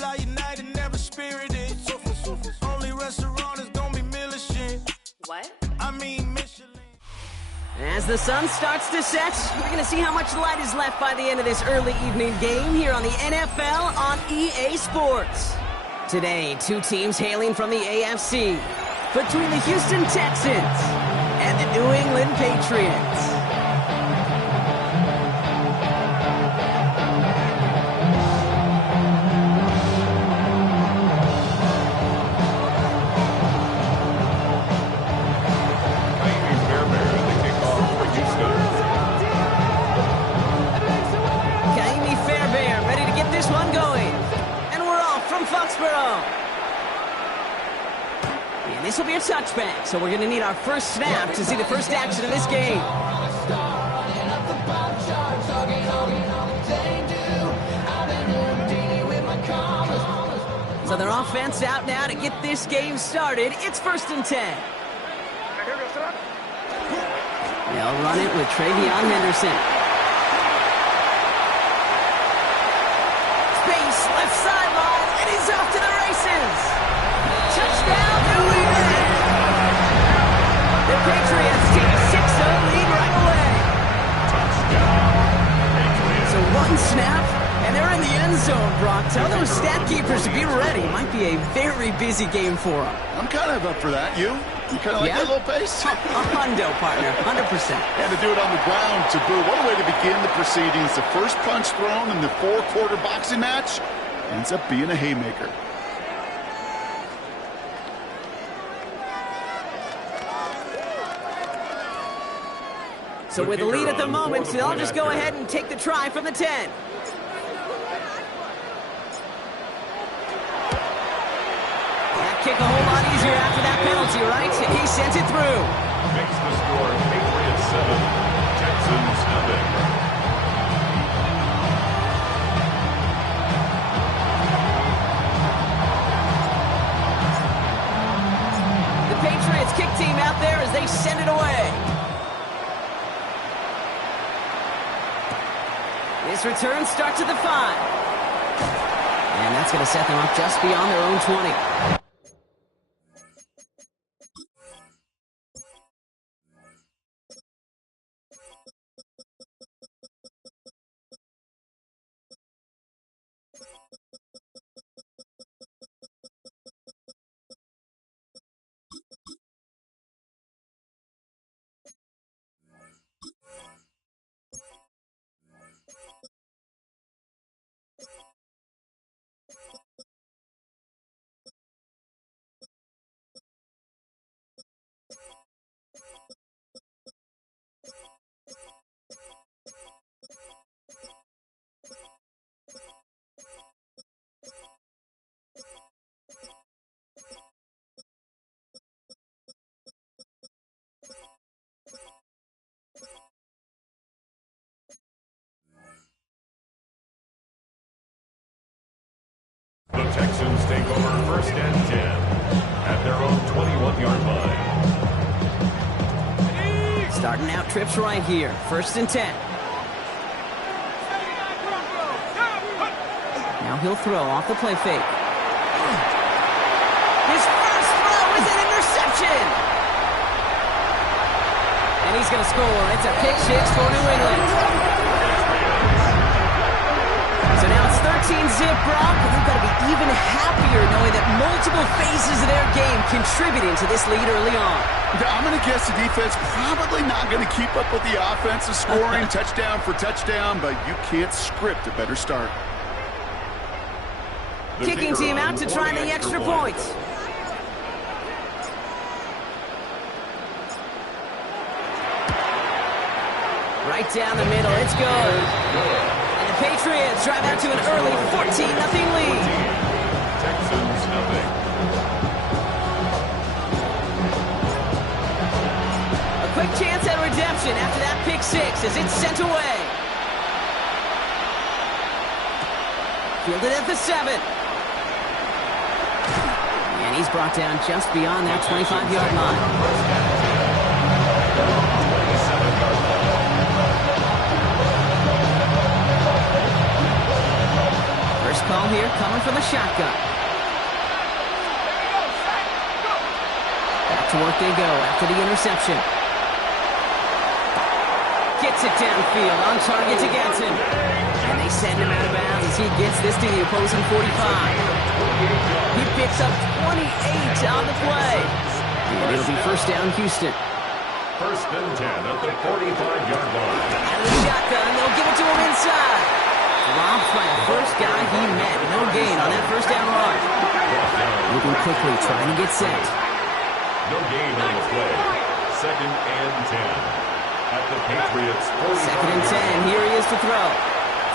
fly United, never spirited. Only restaurant is gonna be Michelin. What? I mean Michelin. As the sun starts to set, we're going to see how much light is left by the end of this early evening game here on the NFL on EA Sports. Today, two teams hailing from the AFC, between the Houston Texans and the New England Patriots. And this will be a touchback, so we're going to need our first snap to see the first action of this game. So their offense out now to get this game started. It's 1st and 10. They'll run it with Travion Henderson. Space, left sideline, and he's off to the races. Touchdown, New England! The Patriots take a 6-0 lead right away. So one snap, and they're in the end zone, Brock. Tell those stat keepers to be ready. Might be a very busy game for them. I'm kind of up for that. You kind of like that little pace? A hundo, partner, 100%. And to do it on the ground, to boot. What a way to begin the proceedings. The first punch thrown in the 4-quarter boxing match ends up being a haymaker. So with the lead at the moment, they'll just go ahead and take the try from the 10. That kick a whole lot easier after that penalty, right? He sent it through. Makes the score Patriots 7, Texans nothing. The Patriots kick team out there as they send it away. This return starts at the 5. And that's going to set them up just beyond their own 20. The Texans take over 1st and 10 at their own 21-yard line. Starting out trips right here. 1st and 10. Now he'll throw off the play fake. His first throw is an interception. And he's going to score. It's a pick six for New England. So now it's 13-zip, Brock, and they've got to be even happier knowing that multiple phases of their game contributing to this lead early on. I'm going to guess the defense probably not going to keep up with the offensive scoring touchdown for touchdown, but you can't script a better start. Kicking team out to try the extra points. Right down the middle, it's good. And the Patriots drive out to an early 14-0 lead. Texans nothing. A quick chance at redemption after that pick six as it's sent away. Fielded at the 7. And he's brought down just beyond that 25-yard line. First call ball here, coming from the shotgun. Back to work they go after the interception. Gets it downfield, on target to Gatson. And they send him out of bounds as he gets this to the opposing 45. He picks up 28 on the play. And it'll be first down, Houston. First and 10 at the 45-yard line. Out of the shotgun, they'll give it to him inside. Dropped by the first guy he met. No gain on that first down run. Moving quickly, trying to get set. No gain on the play. Second and 10 at the Patriots' 45. Second and 10, here he is to throw.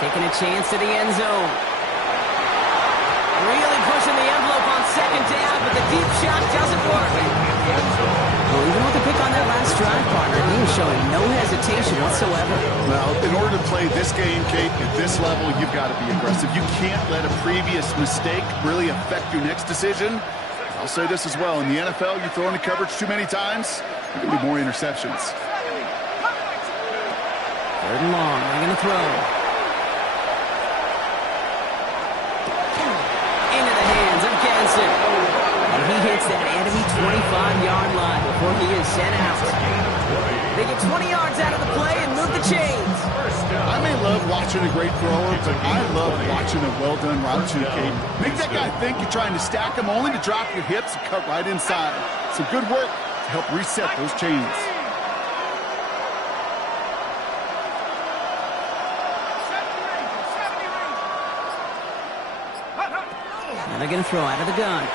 Taking a chance to the end zone. Really pushing the envelope on second down, but the deep shot doesn't work. Well, even with the pick on that last drive, partner, he is showing no hesitation whatsoever. Well, in order to play this game, Kate, at this level, you've got to be aggressive. You can't let a previous mistake really affect your next decision. I'll say this as well. In the NFL, you throw into coverage too many times, there can be more interceptions. Third and long, they're going to throw. Into the hands of Ganson. And he hits that enemy 25-yard line before he is sent out. They get 20 yards out of the play and move the chains. I may love watching a great thrower, but I love watching a well-done route too, Kate. Make that guy think you're trying to stack him only to drop your hips and cut right inside. Some good work to help reset those chains. Now they're going to throw out of the gun.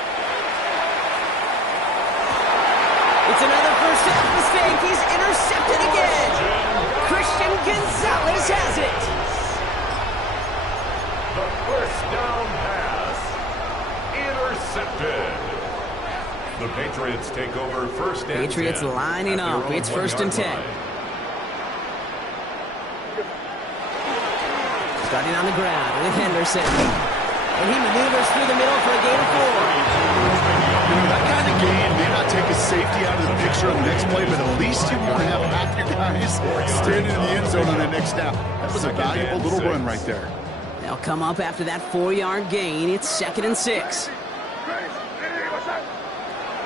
It's another first half mistake. He's intercepted again. Christian Gonzalez has it. The first down pass intercepted. The Patriots take over first and 10. Patriots lining up. It's first and 10. Starting on the ground with Henderson. And he maneuvers through the middle for a gain of 4. That kind of gain may not take a safety out of the picture on the next play, but at least you won't have half your guys standing in the end zone on that next snap. That was a valuable little run right there. They'll come up after that 4-yard gain. It's second and 6.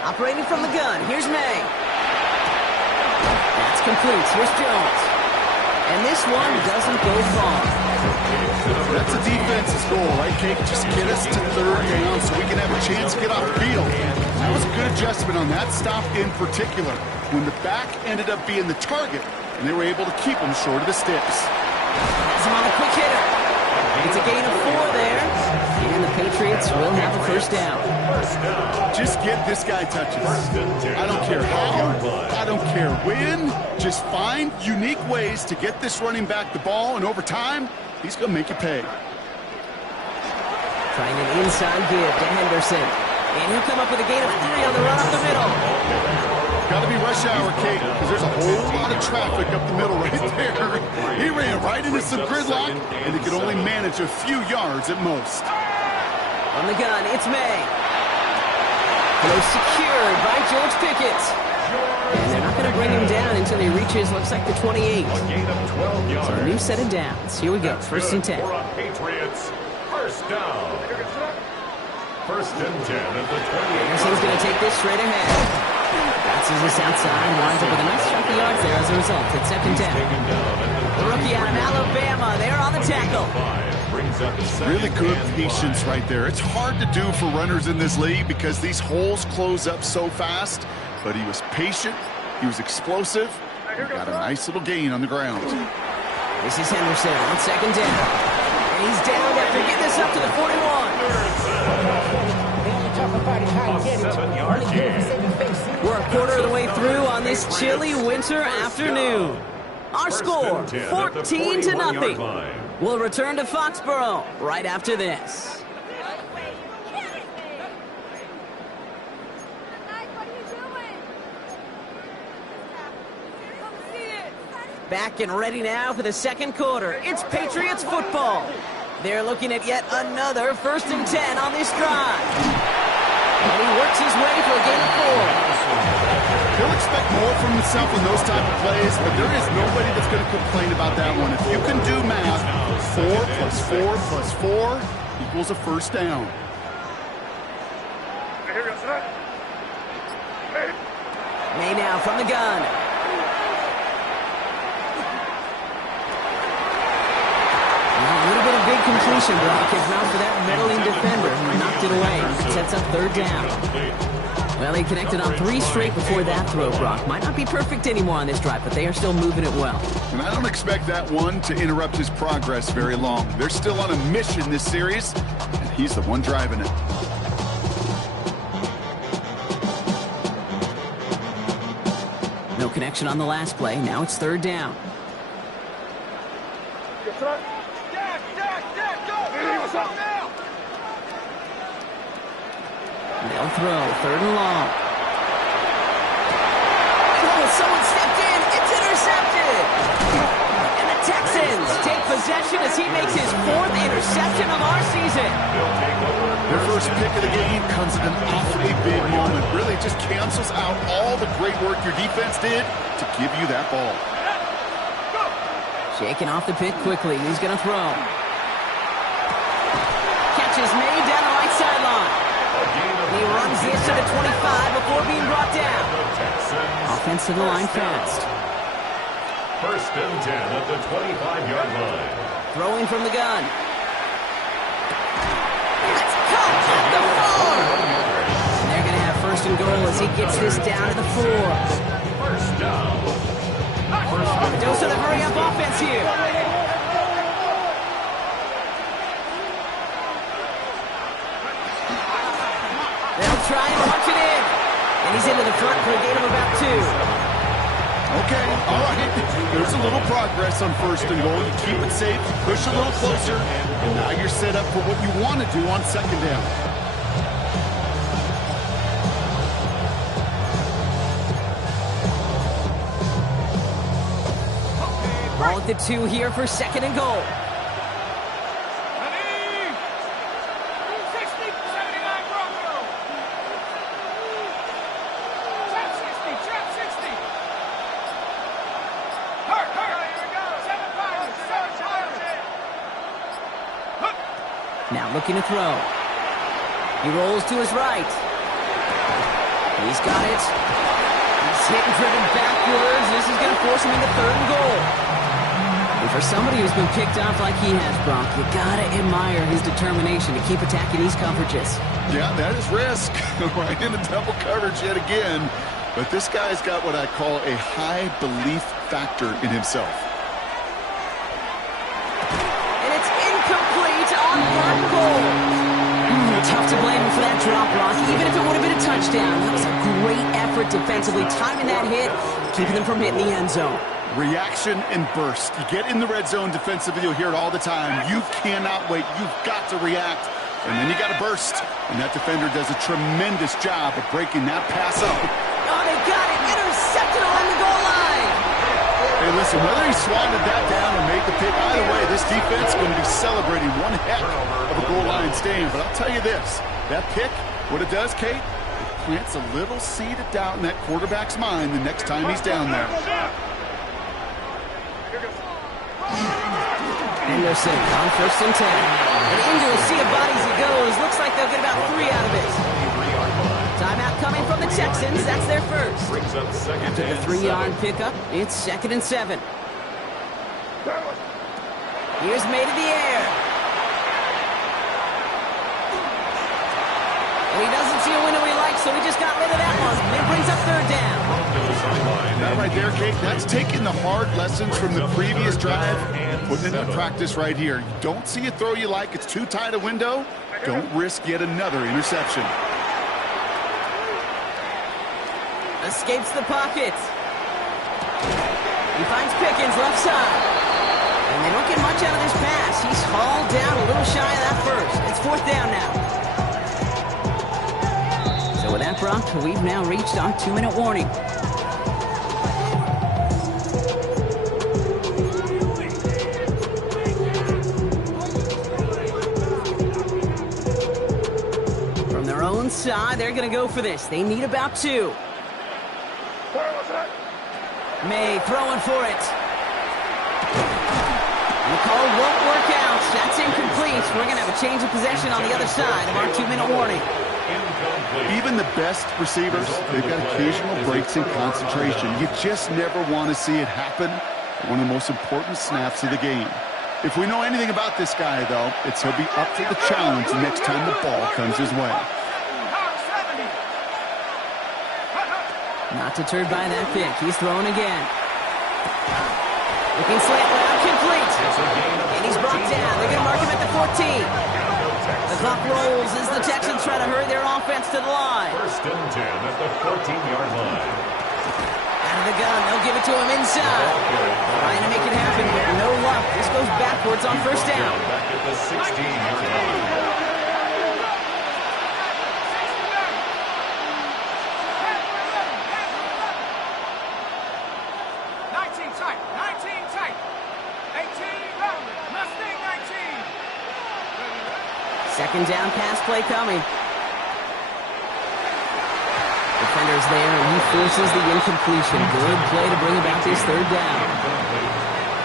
Operating from the gun, here's May. That's complete. Here's Jones. And this one doesn't go far. That's a defense's goal, right, Kate? Just get us to third down so we can have a chance to get off the field. That was a good adjustment on that stop in particular, when the back ended up being the target, and they were able to keep him short of the sticks. Has him on a quick hitter. It's a gain of 4 there, and the Patriots will have a first down. Just get this guy touches. I don't care how, I don't care when. Just find unique ways to get this running back the ball, and over time, he's going to make you pay. Trying an inside give to Henderson. And he'll come up with a gain of 3 on the run up the middle. Got to be rush hour, Kate, because there's a whole lot of traffic up the middle right there. He ran right into some gridlock, and he could only manage a few yards at most. On the gun, it's May. Throw secured by George Pickett. And they're not going to bring him down until he reaches, looks like the 28. So a new set of downs. Here we go, first and 10. Patriots, first down. First and 10 at the 28. Anderson's going to take this straight ahead. Bounces this outside, winds up with a nice chunk of yards there as a result. It's second down. The rookie out of Alabama, they're on the tackle. Really good patience right there. It's hard to do for runners in this league because these holes close up so fast. But he was patient, he was explosive, he got a nice little gain on the ground. This is Henderson on second down. And he's down after getting this up to the 41. We're a quarter of the way through on this chilly winter afternoon. Our score, 14-0. We'll return to Foxborough right after this. Back and ready now for the second quarter. It's Patriots football. They're looking at yet another first and 10 on this drive. And he works his way for a gain of 4. He'll expect more from himself in those type of plays, but there is nobody that's going to complain about that one. If you can do math, 4 plus 4 plus 4, equals a first down. May now from the gun. A little bit of big completion block if not for that meddling defender who knocked it away. It sets up third down. Well, he connected on 3 straight before that throw, Brock. Might not be perfect anymore on this drive, but they are still moving it well. And I don't expect that one to interrupt his progress very long. They're still on a mission this series, and he's the one driving it. No connection on the last play. Now it's third down. They'll throw. Third and long. Oh, someone stepped in. It's intercepted. And the Texans take possession as he makes his 4th interception of our season. Their first pick of the game comes at an awfully big moment. Really just cancels out all the great work your defense did to give you that ball. Shaking off the pick quickly. He's going to throw. Catch is made down the right sideline. He runs this to the 25 before being brought down. Offense to the line fast. First and 10 at the 25-yard line. Throwing from the gun. It's caught at the 4. And they're going to have first and goal as he gets this down to the 4. First down. Dose of the hurry-up offense here. They'll try and punch it in. And he's into the front for a gain of about 2. Okay, all right. There's a little progress on first and goal. You keep it safe, push a little closer, and now you're set up for what you want to do on second down. Ball at the 2 here for second and goal. Now looking to throw. He rolls to his right. He's got it. He's hit and driven backwards. This is going to force him into third and goal. And for somebody who's been picked off like he has, Brock, you got to admire his determination to keep attacking these coverages. Yeah, that is risk. Right into double coverage yet again. But this guy's got what I call a high belief factor in himself. On that goal. Tough to blame him for that drop, Brock, even if it would have been a touchdown. That was a great effort defensively, timing that hit, keeping them from hitting the end zone. Reaction and burst. You get in the red zone defensively, you'll hear it all the time. You cannot wait. You've got to react. And then you got to burst. And that defender does a tremendous job of breaking that pass up. Oh, they got it. Intercepted along the goal line. Hey, listen, whether he swatted that down or made the pick, either way, this defense is going to be celebrating one heck of a goal line stand. But I'll tell you this, that pick, what it does, Kate, it plants a little seed of doubt in that quarterback's mind the next time he's down there. Anderson on first and 10. And into a sea of bodies he goes. Looks like they'll get about 3 out of it. Timeout coming from the Texans. That's their first. After the 3-yard pickup, it's second and 7. Here's made in the air. And he doesn't see a window he likes, so he just got rid of that one. And it brings up third down. That right there, Kate, that's taking the hard lessons from the previous drive, putting it into practice right here. You don't see a throw you like, it's too tight a window, don't risk yet another interception. Escapes the pocket. He finds Pickens left side. And they don't get much out of this pass. He's hauled down a little shy of that first. It's fourth down now. So with that, Brock, we've now reached our 2-minute warning. From their own side, they're going to go for this. They need about 2. May throwing for it. The call won't work out. That's incomplete. incomplete. We're going to have a change of possession on the other side of our 2-minute warning. Even the best receivers, they've got occasional breaks in concentration. You just never want to see it happen at one of the most important snaps of the game. If we know anything about this guy, though, it's he'll be up for the challenge next time the ball comes his way. Not deterred by that pick. He's throwing again. Looking slant route, complete. And he's brought down. They're going to mark him at the 14. The clock rolls as the Texans try to hurry their offense to the line. First and 10 at the 14-yard line. Out of the gun, they'll give it to him inside. Trying to make it happen, but no luck. This goes backwards on first down. Back at the 16-yard line. Second down pass play coming. Defender's there, and he forces the incompletion. Good play to bring about this third down.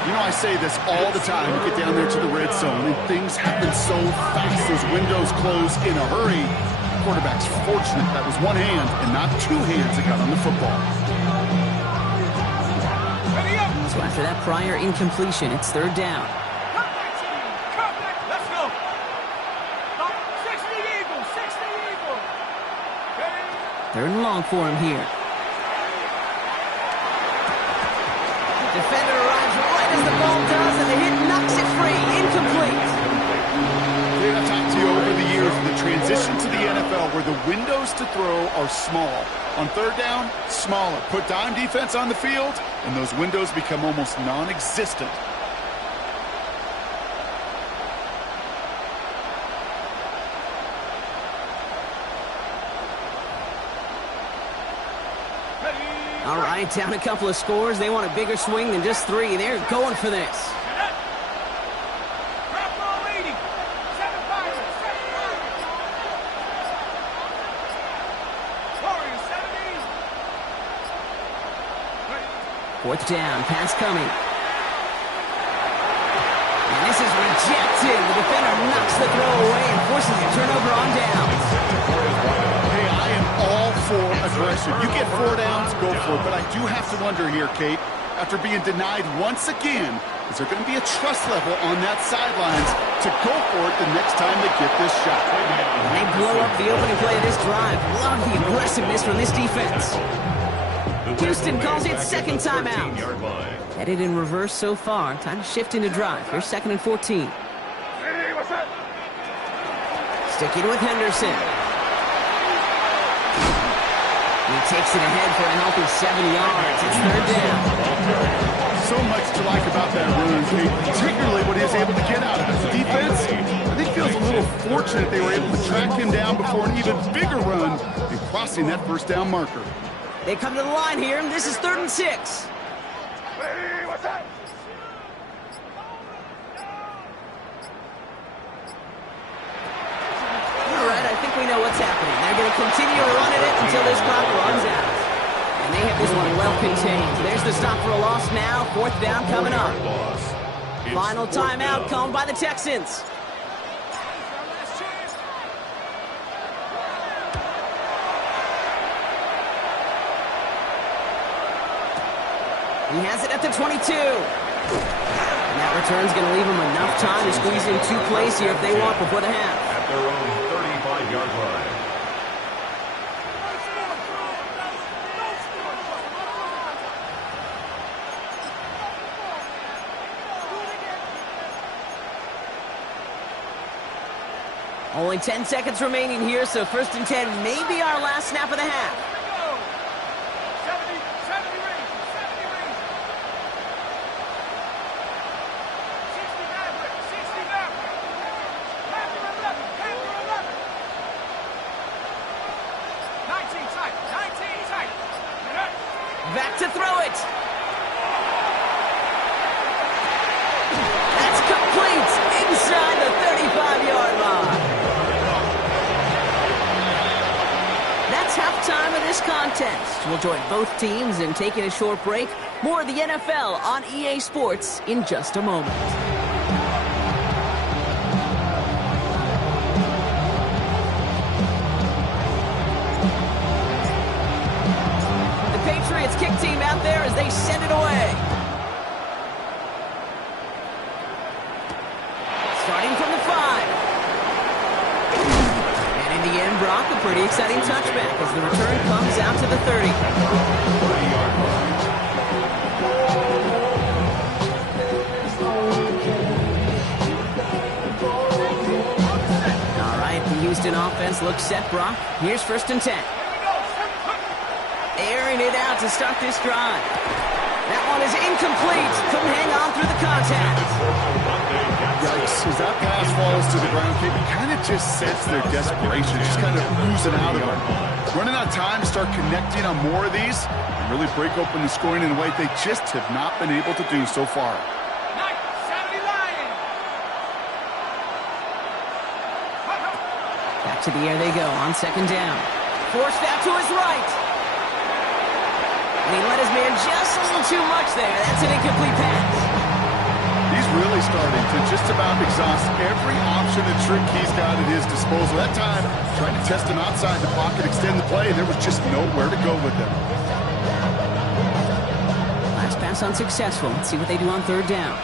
You know, I say this all the time. You get down there to the red zone, and things happen so fast. Those windows close in a hurry. Quarterback's fortunate that was one hand and not two hands that got on the football. So after that prior incompletion, it's third down. Third and long for him here. Defender arrives right as the ball does, and the hit knocks it free. Incomplete. I've talked to you over the years of the transition to the NFL where the windows to throw are small. On third down, smaller. Put dime defense on the field, and those windows become almost non-existent. All right, down a couple of scores. They want a bigger swing than just 3. They're going for this. Fourth down, pass coming. And this is rejected. The defender knocks the throw away and forces a turnover on downs. Hey, I am all for aggression. You get 4 downs, go for it. But I do have to wonder here, Kate, after being denied once again, is there going to be a trust level on that sidelines to go for it the next time they get this shot? And they blow up the opening play of this drive. Love the aggressiveness from this defense. Houston calls it second timeout. Headed in reverse so far. Time to shift into drive. Here's second and 14. Sticking with Henderson. He takes it ahead for a healthy 7 yards. It's third down. So much to like about that run, Kate, particularly what he was able to get out of it. The defense, I think, feels a little fortunate they were able to track him down before an even bigger run and crossing that first down marker. They come to the line here, and this is third and 6. All right, I think we know what's happening. They're going to continue running it until this clock runs out. And they have this one well contained. There's the stop for a loss now. Fourth down coming up. Final timeout called by the Texans. He has it at the 22. And that return's going to leave him enough time to squeeze in 2 plays here if they want before the half. At their own 35-yard line. Only 10 seconds remaining here, so first and 10 may be our last snap of the half. Back to throw it. That's complete inside the 35-yard line. That's halftime of this contest. We'll join both teams in taking a short break. More of the NFL on EA Sports in just a moment. They send it away. Starting from the 5. And in the end, Brock, a pretty exciting touchback as the return comes out to the 30. All right, the Houston offense looks set, Brock. Here's 1st and 10. Airing it out to start this drive. That one is incomplete. Couldn't hang on through the contact. Yikes. As that pass falls to the ground, you kind of just sense their desperation, just kind of oozing out of them. Running out of time to start connecting on more of these and really break open the scoring in a way they just have not been able to do so far. Back to the air they go on 2nd down. Forced out to his right. And he let his man just a little too much there. That's an incomplete pass. He's really starting to just about exhaust every option and trick he's got at his disposal. That time, trying to test him outside the pocket, extend the play, and there was just nowhere to go with him. Last pass unsuccessful. Let's see what they do on 3rd down.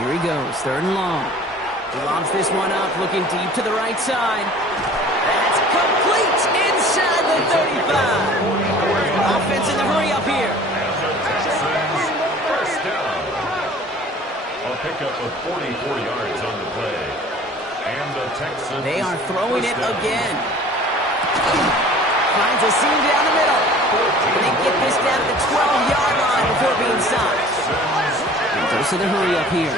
Here he goes, 3rd and long. He lobs this one up, looking deep to the right side. That's complete inside the 35. Offense in the hurry up here. First down. A pickup of 44 yards on the play. And the Texans. They are throwing it again. Finds a seam down the middle. And they get this down to the 12-yard line before being stopped. And goes to the hurry up here.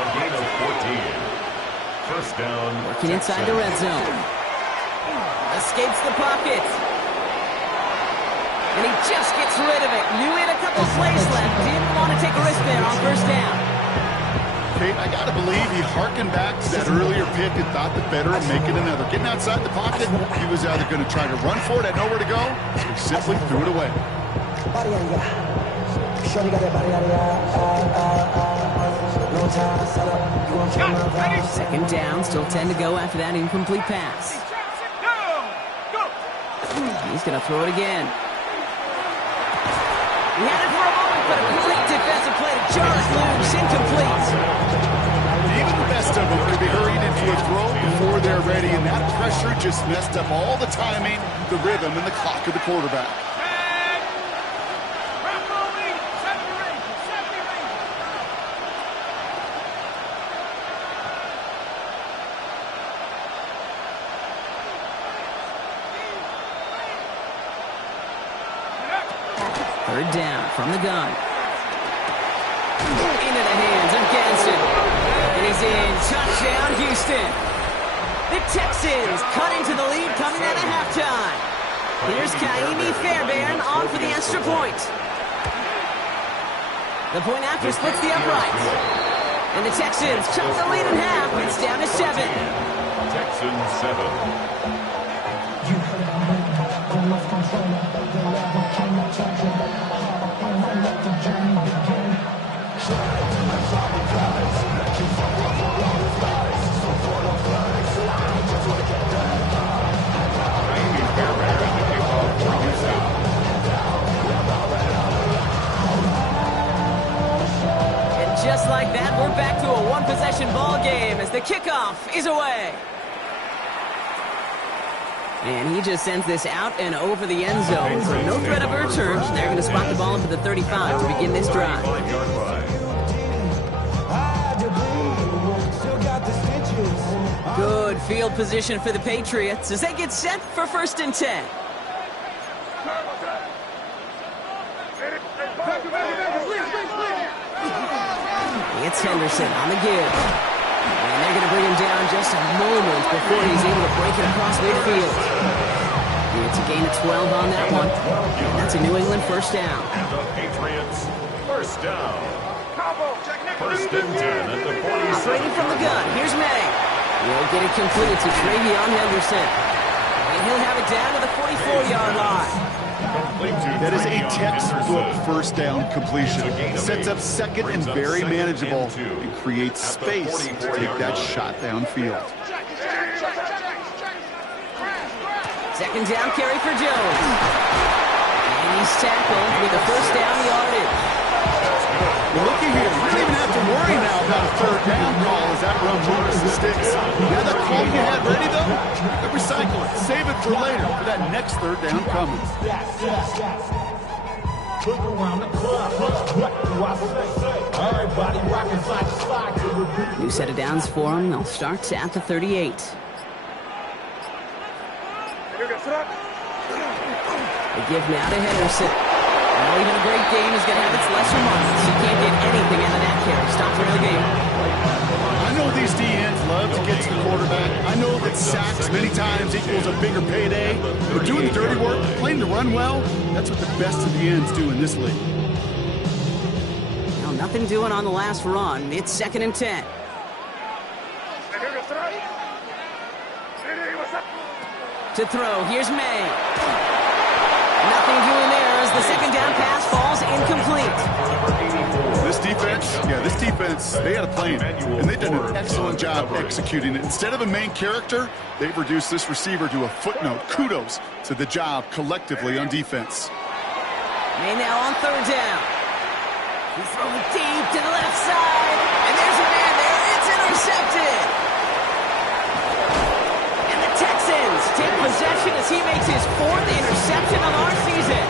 A gain of 14. First down. Working inside the red zone. Escapes the pocket. And he just gets rid of it. Knew he had a couple plays left. Didn't want to take a risk there on 1st down. Pete, I got to believe he harkened back to that earlier pick and thought the better of making another. Getting outside the pocket, he was either going to try to run for it, had nowhere to go, so he simply threw it away. 2nd down, still 10 to go after that incomplete pass. He's going to throw it again. He had it for a moment, but a great defensive play to jar it loose, incomplete. Even the best of them are going to be hurried into a throw before they're ready, and that pressure just messed up all the timing, the rhythm, and the clock of the quarterback. Third down from the gun. Into the hands of Ganson. And he's in. Touchdown, Houston. The Texans cut into the lead coming out of halftime. Here's Kaimi Fairbairn on for the extra point. The point after splits the uprights. And the Texans chop the lead in half. It's down to 7. Texans 7. And just like that, we're back to a one-possession ball game as the kickoff is away. And he just sends this out and over the end zone. So no threat of a return. They're going to spot the ball up to the 35 to begin this drive. Good field position for the Patriots as they get set for 1st and 10. It's Henderson on the give. And they're going to bring him down just a moment before he's able to break it across midfield. It's a gain of 12 on that one. And that's a New England 1st down. And the Patriots 1st down. 1st and 10 at the 46. Operating from the gun. Here's May. Will get it complete to Travion Henderson. And he'll have it down to the 44-yard line. That is a textbook first down completion. Sets up second and very manageable and creates space to take that shot downfield. Second down carry for Jones. And he's tackled with a first down yardage. Well, looky here. You don't even have to worry now about a third down call as that run moves the sticks. Now that call you had ready, though, you can recycle it. Save it for later for that next third down coming. New set of downs for him. They'll start at the 38. They give now to Henderson. Well, even a great game is going to have its lesser moments. You can't get anything out of that carry. Stop for the game. I know these DNs love to get to the quarterback. I know that sacks many times equals a bigger payday. But doing the dirty work, playing the run well, that's what the best of the ends do in this league. Now, nothing doing on the last run. It's 2nd and 10. To throw, here's May. Nothing doing there as the second down pass falls incomplete. This defense, they had a plan, and they've done an excellent job executing it. Instead of a main character, they've reduced this receiver to a footnote. Kudos to the job collectively on defense. May now on third down. He's throwing deep to the left side, and there's a man there. It's intercepted. Texans take possession as he makes his 4th interception of our season.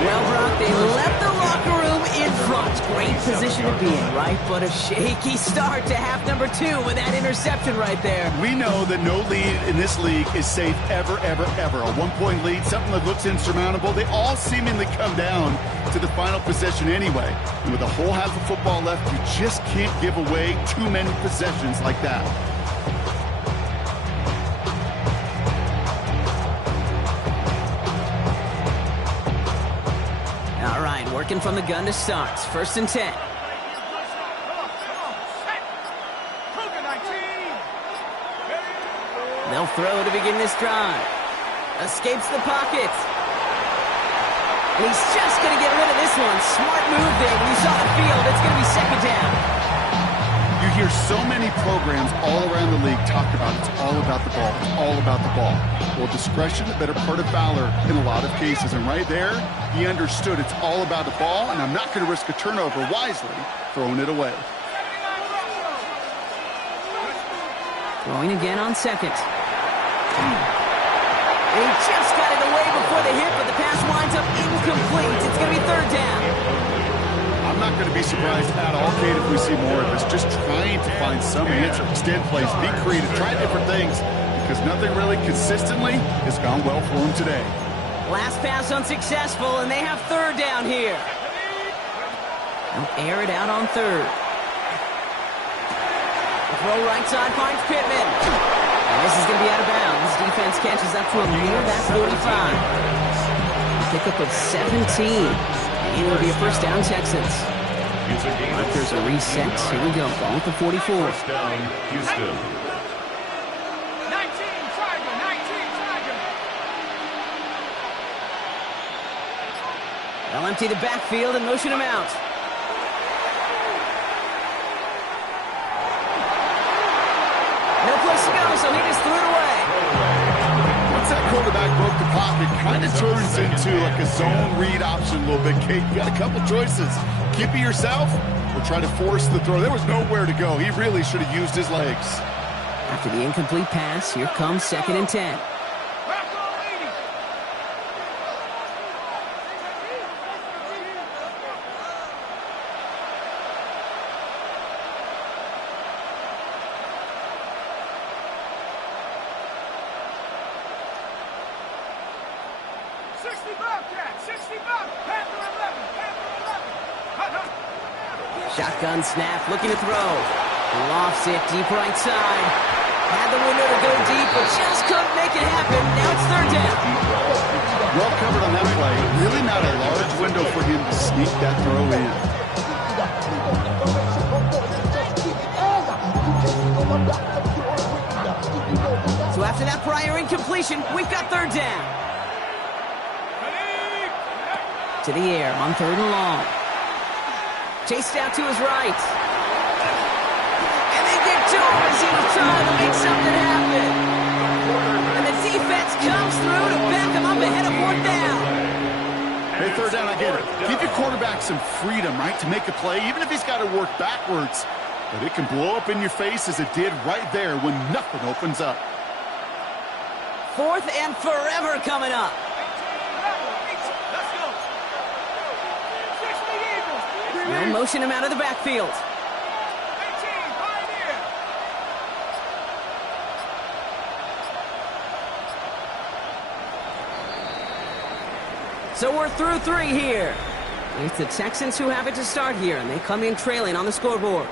Well, Brock, they left the locker room in front. Great position to be in, right? But a shaky start to half number 2 with that interception right there. We know that no lead in this league is safe ever, ever, ever. A 1-point lead, something that looks insurmountable. They all seemingly come down to the final possession anyway. And with a whole half of football left, you just can't give away too many possessions like that. Working from the gun to start. 1st and 10. They'll throw to begin this drive. Escapes the pocket. And he's just going to get rid of this one. Smart move there when he saw the field. It's going to be 2nd down. You hear so many programs all around the league talk about it's all about the ball. It's all about the ball. Well, discretion, the better part of valor in a lot of cases. And right there, he understood it's all about the ball, and I'm not going to risk a turnover wisely throwing it away. Throwing again on 2nd. And he just got it away before the hit, but the pass winds up incomplete. It's going to be 3rd down. I'm not going to be surprised at all, Kate, if we see more of this. Just trying to find some answer. Extend plays, be creative, try different things, because nothing really consistently has gone well for him today. Last pass unsuccessful, and they have 3rd down here. They'll air it out on 3rd. The throw right side finds Pittman. And this is going to be out of bounds. Defense catches up to him near that 45. A pickup of 17. It will be a first down, Texans. There's a reset. Here we go. Ball at the 44. First down, Houston. 19, Tiger. They'll empty the backfield and motion him out. No place to go, so he just threw it away. Once that quarterback broke the pocket, kind of turns into like a zone read option a little bit, Kate. You got a couple choices. Keep it yourself or try to force the throw. There was nowhere to go. He really should have used his legs. After the incomplete pass, here comes 2nd and 10. Shotgun snap, looking to throw. Lofts it deep right side. Had the window to go deep, but just couldn't make it happen. Now it's 3rd down. Well covered on that play. Really not a large window for him to sneak that throw in. So after that prior incompletion, we've got 3rd down. To the air on 3rd and long. Chased out to his right. And they get to him as he was trying to make something happen. And the defense comes through to back him up ahead of 4th down. Hey, 3rd down, I get it. Give your quarterback some freedom, right, to make a play, even if he's got to work backwards. But it can blow up in your face as it did right there when nothing opens up. 4th and forever coming up. They'll motion him out of the backfield. So we're through 3 here. It's the Texans who have it to start here, and they come in trailing on the scoreboard.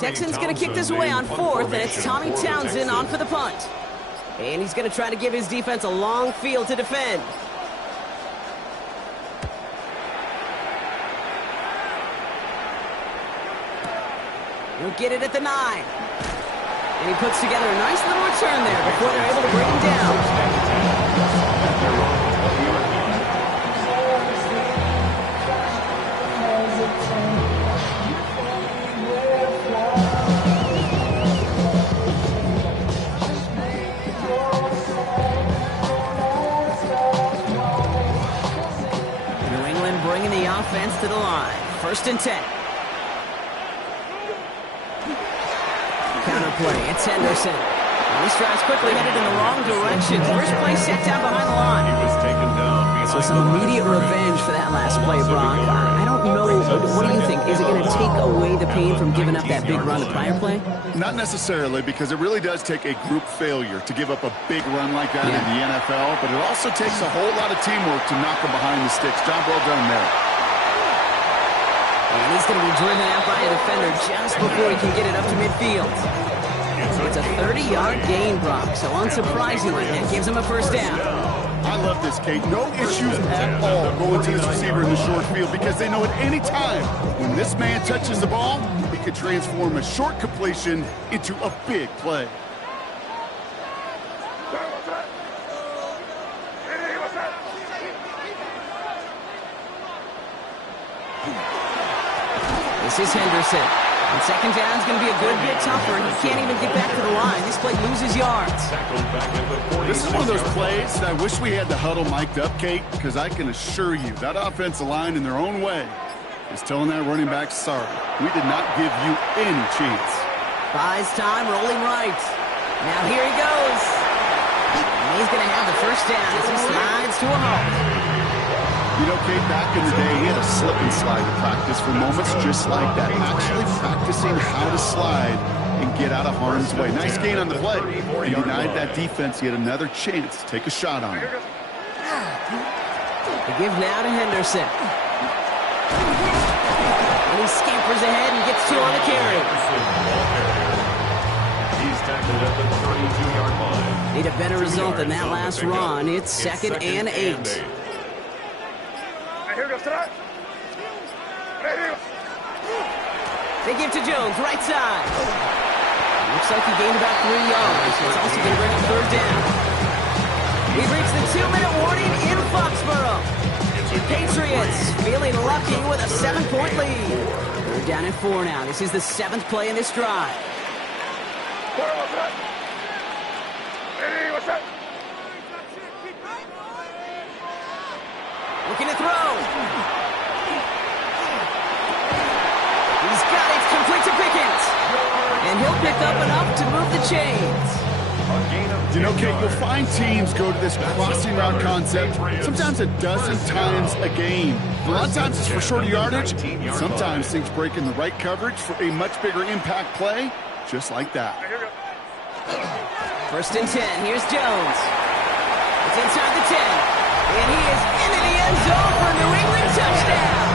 Texans going to kick this away on 4th, and it's Tommy Townsend on for the punt. And he's going to try to give his defense a long field to defend. He'll get it at the 9. And he puts together a nice little return there before they're able to bring him down. Offense to the line. 1st and 10. Counter play. It's Henderson. He strides quickly, headed in the wrong direction. First play set down behind the line. He was taken down. So some immediate revenge for that last play, Brock. I don't know. What do you think? Is it going to take away the pain from giving up that big run the prior play? Not necessarily, because it really does take a group failure to give up a big run like that in the NFL, but it also takes a whole lot of teamwork to knock them behind the sticks. Job well done there. And he's going to be driven out by a defender just before he can get it up to midfield. It's a 30-yard gain, Brock, so unsurprisingly, that gives him a 1st down. I love this, Kate. No issues at all going to this receiver in the short field because they know at any time when this man touches the ball, he could transform a short completion into a big play. This is Henderson. And 2nd down is going to be a good bit tougher. He can't even get back to the line. This play loses yards. This is one of those plays that I wish we had the huddle mic'd up, Kate, because I can assure you that offensive line in their own way is telling that running back, sorry, we did not give you any chance. Buys time, rolling right. Now here he goes. And he's going to have the 1st down as he slides to a halt. You know, Kate, back in the day, he had a slip and slide to practice for moments just like that. Actually practicing how to slide and get out of harm's way. Nice gain on the play. He denied that defense yet another chance to take a shot on him. They give now to Henderson. And he scampers ahead and gets 2 on the carry. He's tackled at the 32-yard line. Need a better result than that last run. It's 2nd and 8. They give to Jones, right side. Looks like he gained about 3 yards. It's also going to bring up third down. We've reached the 2-minute warning in Foxborough. Patriots feeling lucky with a 7-point lead. They're down at 4 now. This is the 7th play in this drive. Looking to throw. He's got it. Complete to Pickens. And he'll pick up enough to move the chains. You know, Kate, you'll find teams go to this crossing route concept sometimes a dozen times a game. A lot of times it's for shorter yardage. Sometimes things break in the right coverage for a much bigger impact play, just like that. First and 10. Here's Jones. It's inside the 10. And he is into the end zone for a New England touchdown.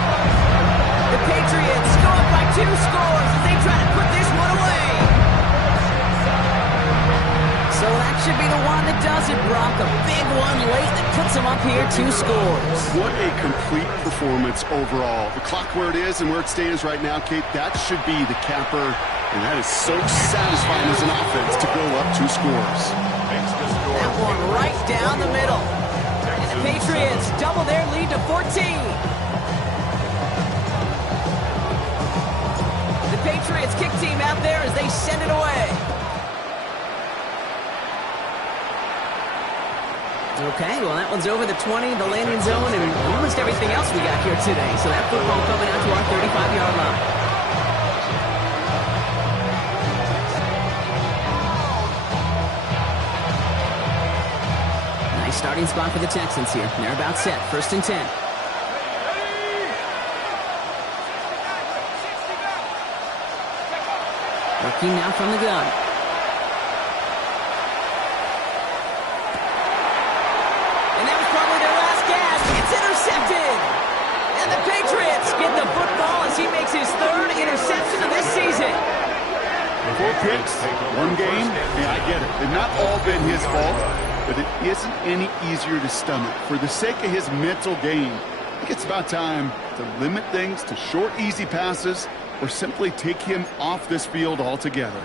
The Patriots go up by 2 scores as they try to put this one away. So that should be the one that does it, Brock. A big one late that puts them up here 2 scores. What a complete performance overall. The clock where it is and where it stands right now, Kate, that should be the capper. And that is so satisfying as an offense to go up 2 scores. That one right down the middle. And the Patriots double their lead to 14. The Patriots kick team out there as they send it away. Okay, well, that one's over the 20, the landing zone, and almost everything else we got here today. So that football coming out to our 35-yard line. Nice starting spot for the Texans here. They're about set. First and 10. Working now from the gun. And the Patriots get the football as he makes his 3rd interception of this season. 4 picks, 1 game. Yeah, I get it. They've not all been his fault, but it isn't any easier to stomach. For the sake of his mental game, I think it's about time to limit things to short, easy passes or simply take him off this field altogether.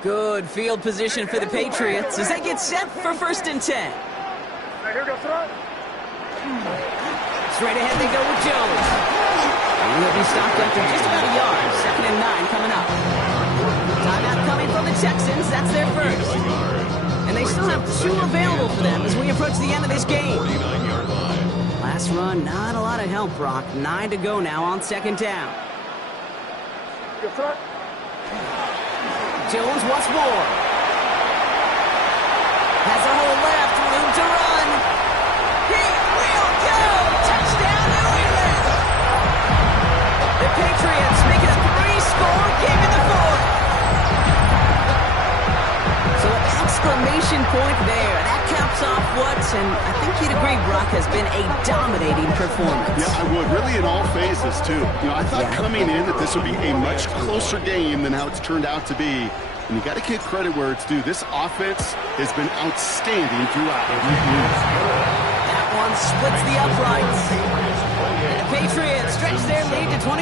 Good field position for the Patriots as they get set for first and 10. Straight ahead they go with Jones. And he'll be stopped after just about a yard. 2nd and 9 coming up. Timeout coming from the Texans. That's their first. And they still have 2 available for them as we approach the end of this game. Last run, not a lot of help, Brock. 9 to go now on 2nd down. Jones once more. Has a hole left, room to run. He will go! Touchdown, New England! The Patriots make it a 3-score game in the 4th. So an exclamation point there. That caps off what, and I think you'd agree, Brock, has been a dominating performance. Yeah, I would. Really in all phases, too. You know, I thought coming in that this would be a much closer game than how it's turned out to be. And you got to give credit where it's due. This offense has been outstanding throughout. That one splits the uprights. And the Patriots stretch their lead to 21.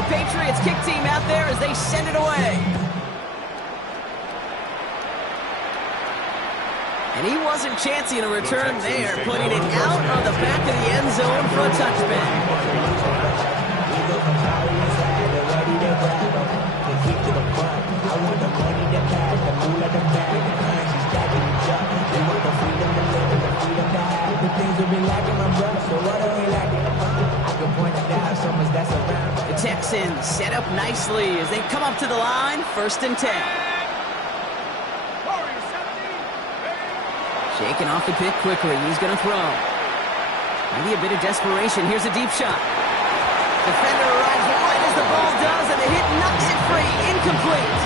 The Patriots kick team out there as they send it away. And he wasn't chancing a return there, putting it out on the back of the end zone for a touchback. The Texans set up nicely as they come up to the line, 1st and 10. Shaking off the pick quickly. He's going to throw. Maybe a bit of desperation. Here's a deep shot. Defender arrives right as the ball does, and the hit knocks it free. Incomplete.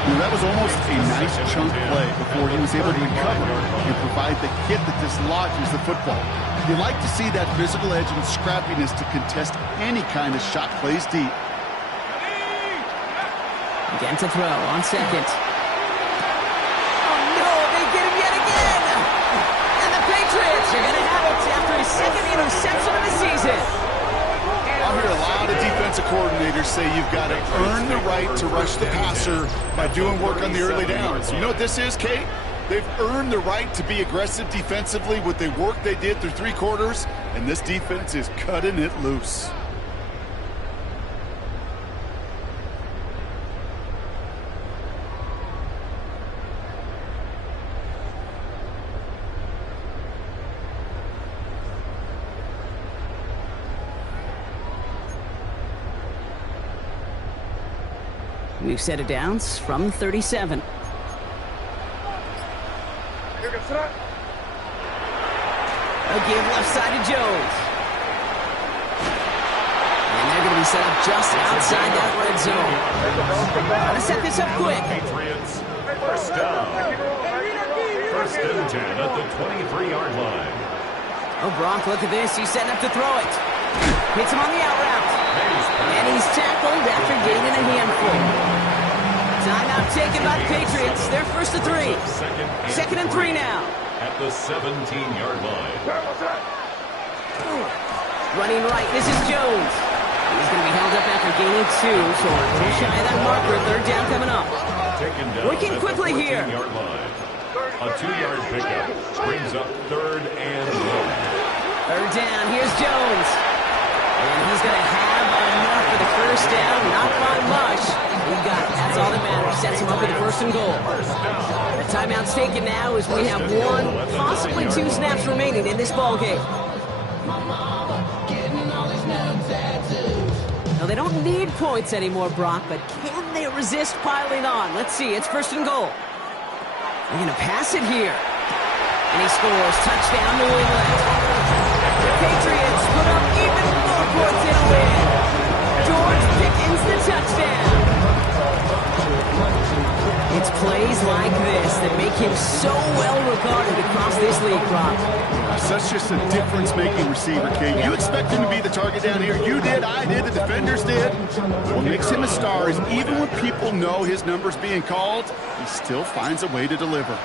That was almost a nice chunk play before he was able to recover and provide the hit that dislodges the football. You like to see that physical edge and scrappiness to contest any kind of shot plays deep. Again to throw on second. Oh no, they get him yet again! And the Patriots are going to have it after his second interception of the season. I hear a lot of defensive coordinators say you've got to earn the right to rush the passer by doing work on the early downs. You know what this is, Kate? They've earned the right to be aggressive defensively with the work they did through 3 quarters, and this defense is cutting it loose. We've set it downs from 37. A give left side to Jones. And they're going to be set up just outside that red zone. Got to set this up quick. Patriots, first down. First and 10 at the 23-yard line. Oh, Brock, look at this. He's setting up to throw it. Hits him on the out route. And he's tackled after gaining a handful. Timeout taken by the Patriots. They're first to 3. Second and 3 now. At the 17-yard line. Running right, this is Jones. He's going to be held up after gaining 2, so a little shy of that marker. Third down coming up. Taken down Working quickly here. 14-yard line. A 2-yard pickup brings up 3rd and 1. Third down, here's Jones. And he's going to have enough for the first down. Not by much. He got it. That's all that matters. Sets him up with the 1st and goal. The timeout's taken now as we have 1, possibly 2 snaps remaining in this ball game. Now, they don't need points anymore, Brock, but can they resist piling on? Let's see. It's 1st and goal. They're going to pass it here. And he scores. Touchdown, New England. The Patriots put up even more points in a win. George Pickens the touchdown. It's plays like this that make him so well regarded across this league, Brock. Such just a difference-making receiver, Kate. You expect him to be the target down here. You did, I did, the defenders did. What makes him a star is even when people know his number's being called, he still finds a way to deliver.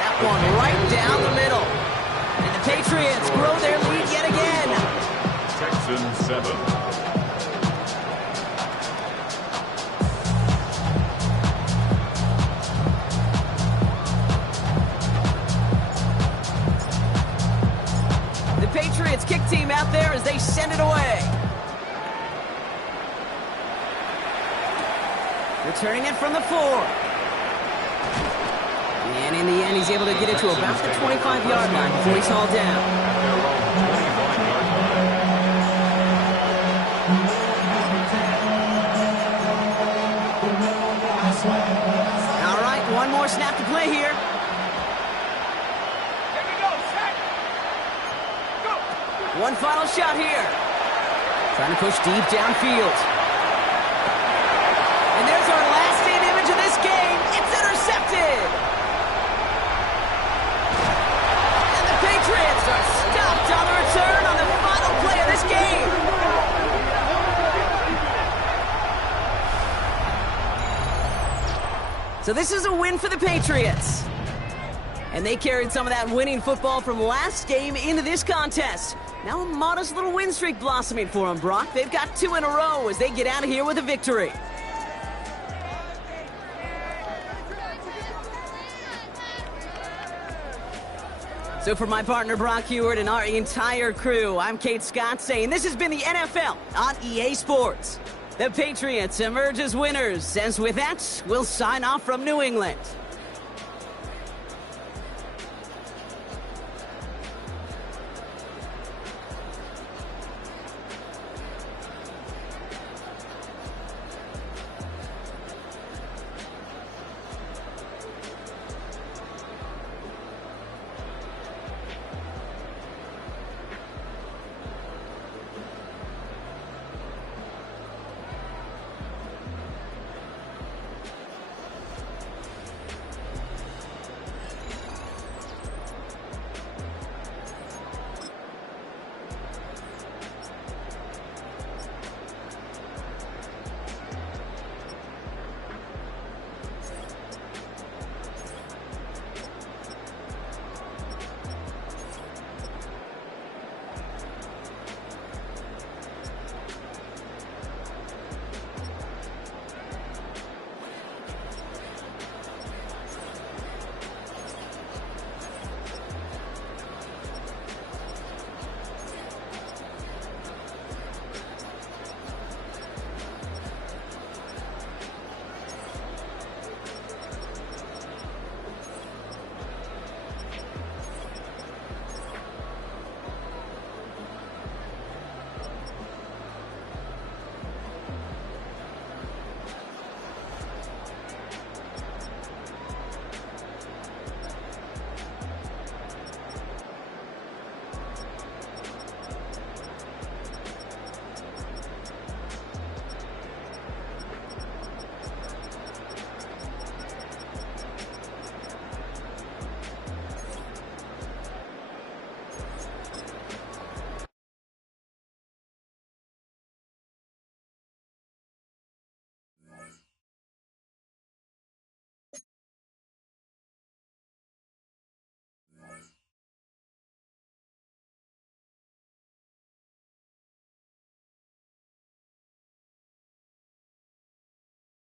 That one right down the middle. And the Patriots grow their lead yet again. Texans 7. Patriots kick team out there as they send it away. Returning it from the 4. And in the end, he's able to get it to about the 25-yard line before he's hauled down. All right, 1 more snap to play here. One final shot here. Trying to push deep downfield. And there's our lasting image of this game. It's intercepted. And the Patriots are stopped on the return on the final play of this game. So this is a win for the Patriots. And they carried some of that winning football from last game into this contest. Now a modest little win streak blossoming for them, Brock. They've got 2 in a row as they get out of here with a victory. So for my partner, Brock Heward, and our entire crew, I'm Kate Scott saying this has been the NFL on EA Sports. The Patriots emerge as winners, as with that, we'll sign off from New England.